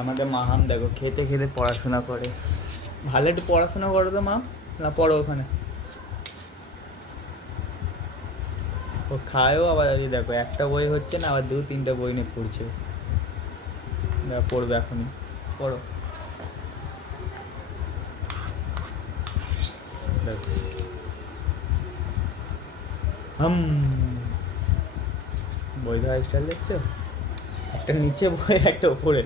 আমাদের মাহাম দেখো খেতে খেতে পড়াশোনা করে। ভালো একটু পড়াশোনা করো তো মা, না পড়ো ওখানে। ও খায়ও আবার এই দেখো একটা বই হচ্ছে না, আবার 2-3টে বই নিয়ে পড়ছে। দেখো পড়বে এখনই, পড়ো। দেখো হাম, বই ধরা স্টাইল দেখছো, একটা নিচে বই একটা উপরে,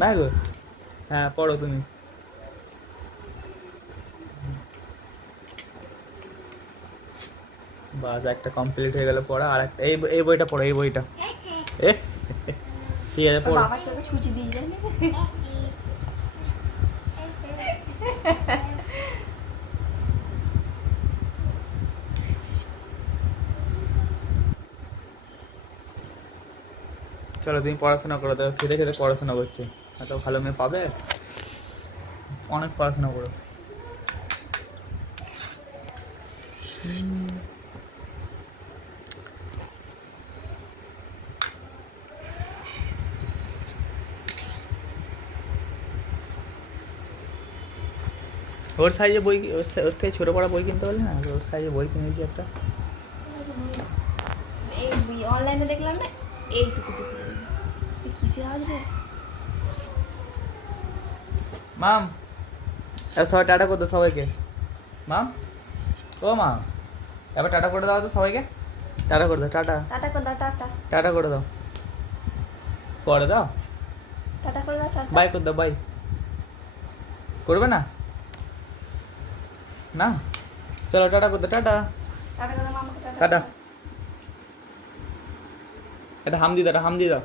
না গো? হ্যাঁ পড়ো তুমি। বাস একটা কমপ্লিট হয়ে গেল পড়া, আর একটা এই বইটা পড়ো, এই বইটা। এ ঠিক আছে পড়ো। বাবা তোকে ছুচি দিয়ে যায় না। চলো তুমি পড়াশোনা করো, দেখো খেতে খেতে পড়াশোনা করছে, এত ভালো মেয়ে পাবে? অনেক পড়াশোনা করো। ওর সাইজে বই ওর থেকে ছোটো পড়া বই কিনতে পারলে না, ওর সাইজে বই কিনেছি একটা। এই অনলাইনে দেখলাম না, এইটুকু টুকু কিসে আজ রে। মাম সবাই টাটা করে দাও সবাইকে। মাম, ও মাম, এবার টাটা করে দাও তো সবাইকে, টাটা করে দাও, টাটা টাটা করে দাও, টাটা টাটা করে দাও, করে দাও, টাটা করে দাও, টাটা। বাই করে দাও, বাই করবে না? না, চলো টাটা করে দাও, টাটা টাটা করে দাও মামাকে, টাটা টাটা। এটা হাম দিয়ে দাও, এটা হাম দিয়ে দাও।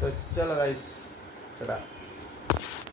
তো চলো গাইস, টাটা।